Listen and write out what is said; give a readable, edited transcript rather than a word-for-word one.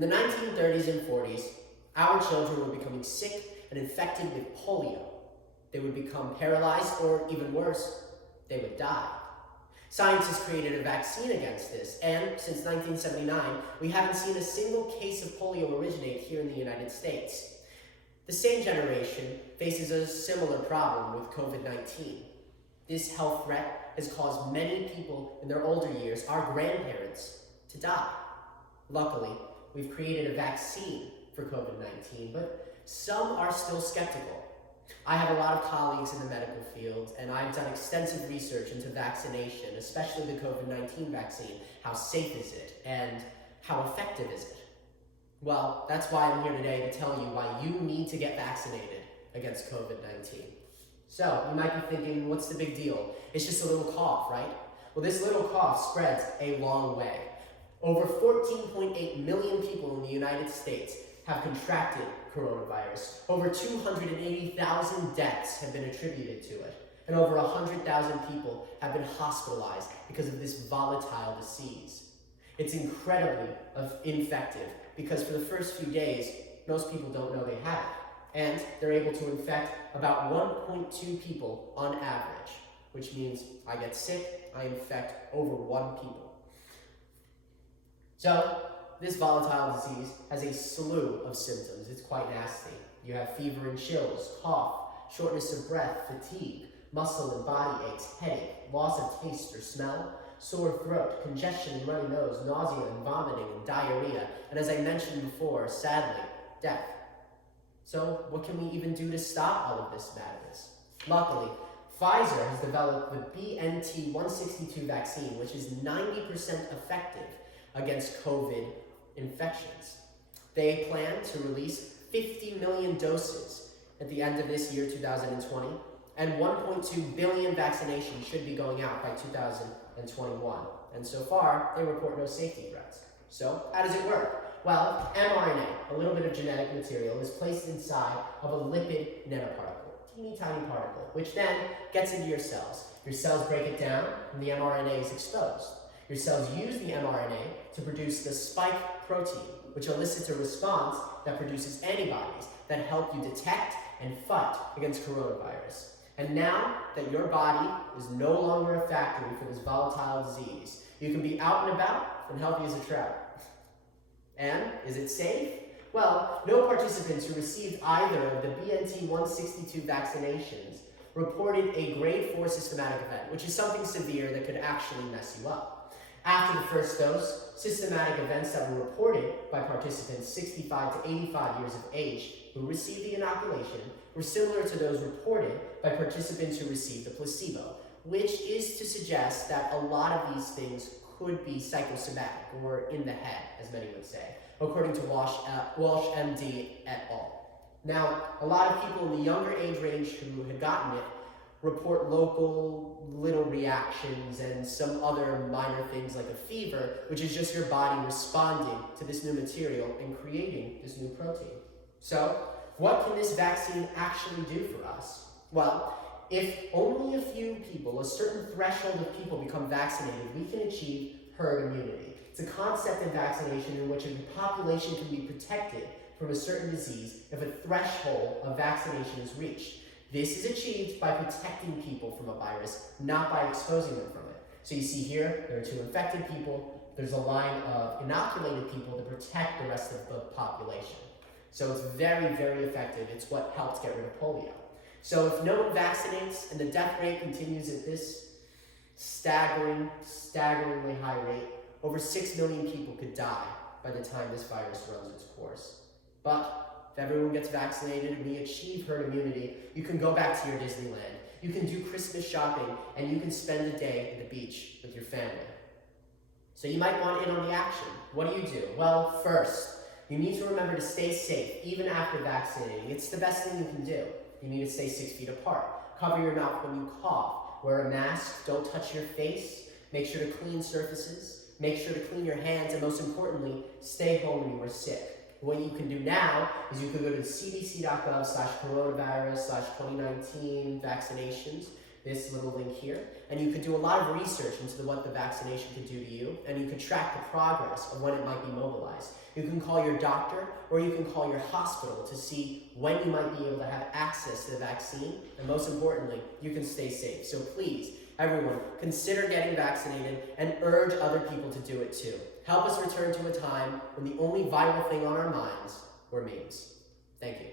In the 1930s and 40s, our children were becoming sick and infected with polio. They would become paralyzed, or even worse, they would die. Scientists created a vaccine against this, and since 1979, we haven't seen a single case of polio originate here in the United States. The same generation faces a similar problem with COVID-19. This health threat has caused many people in their older years, our grandparents, to die. Luckily, we've created a vaccine for COVID-19, but some are still skeptical. I have a lot of colleagues in the medical field, and I've done extensive research into vaccination, especially the COVID-19 vaccine. How safe is it, and how effective is it? Well, that's why I'm here today to tell you why you need to get vaccinated against COVID-19. So, you might be thinking, what's the big deal? It's just a little cough, right? Well, this little cough spreads a long way. Over 14.8 million people in the United States have contracted coronavirus. Over 280,000 deaths have been attributed to it. And over 100,000 people have been hospitalized because of this volatile disease. It's incredibly infective because for the first few days, most people don't know they have it. And they're able to infect about 1.2 people on average, which means I get sick, I infect over 1 people. So, this volatile disease has a slew of symptoms. It's quite nasty. You have fever and chills, cough, shortness of breath, fatigue, muscle and body aches, headache, loss of taste or smell, sore throat, congestion and runny nose, nausea and vomiting and diarrhea, and as I mentioned before, sadly, death. So what can we even do to stop all of this madness? Luckily, Pfizer has developed the BNT162 vaccine, which is 90% effective against COVID infections. They plan to release 50 million doses at the end of this year, 2020, and 1.2 billion vaccinations should be going out by 2021. And so far, they report no safety threats. So, how does it work? Well, mRNA, a little bit of genetic material, is placed inside of a lipid nanoparticle, teeny tiny particle, which then gets into your cells. Your cells break it down, and the mRNA is exposed. Your cells use the mRNA to produce the spike protein, which elicits a response that produces antibodies that help you detect and fight against coronavirus. And now that your body is no longer a factory for this volatile disease, you can be out and about and healthy as a trout. And is it safe? Well, no participants who received either of the BNT162 vaccinations reported a grade 4 systematic event, which is something severe that could actually mess you up. After the first dose, systematic events that were reported by participants 65 to 85 years of age who received the inoculation were similar to those reported by participants who received the placebo, which is to suggest that a lot of these things could be psychosomatic, or in the head, as many would say, according to Walsh MD et al. Now, a lot of people in the younger age range who had gotten it report local little reactions and some other minor things like a fever, which is just your body responding to this new material and creating this new protein. So, what can this vaccine actually do for us? Well, if only a few people, a certain threshold of people become vaccinated, we can achieve herd immunity. It's a concept in vaccination in which a population can be protected from a certain disease if a threshold of vaccination is reached. This is achieved by protecting people from a virus, not by exposing them from it. So you see here, there are 2 infected people. There's a line of inoculated people to protect the rest of the population. So it's very, very effective. It's what helps get rid of polio. So if no one vaccinates and the death rate continues at this staggeringly high rate, over 6 million people could die by the time this virus runs its course. But if everyone gets vaccinated and we achieve herd immunity, you can go back to your Disneyland, you can do Christmas shopping, and you can spend the day at the beach with your family. So you might want in on the action. What do? Well, first, you need to remember to stay safe, even after vaccinating. It's the best thing you can do. You need to stay 6 feet apart. Cover your mouth when you cough. Wear a mask. Don't touch your face. Make sure to clean surfaces. Make sure to clean your hands. And most importantly, stay home when you are sick. What you can do now is you can go to cdc.gov/coronavirus/2019 vaccinations. this little link here, and you could do a lot of research into what the vaccination could do to you, and you could track the progress of when it might be mobilized. You can call your doctor, or you can call your hospital to see when you might be able to have access to the vaccine, and most importantly, you can stay safe. So please, everyone, consider getting vaccinated and urge other people to do it too. Help us return to a time when the only vital thing on our minds were memes. Thank you.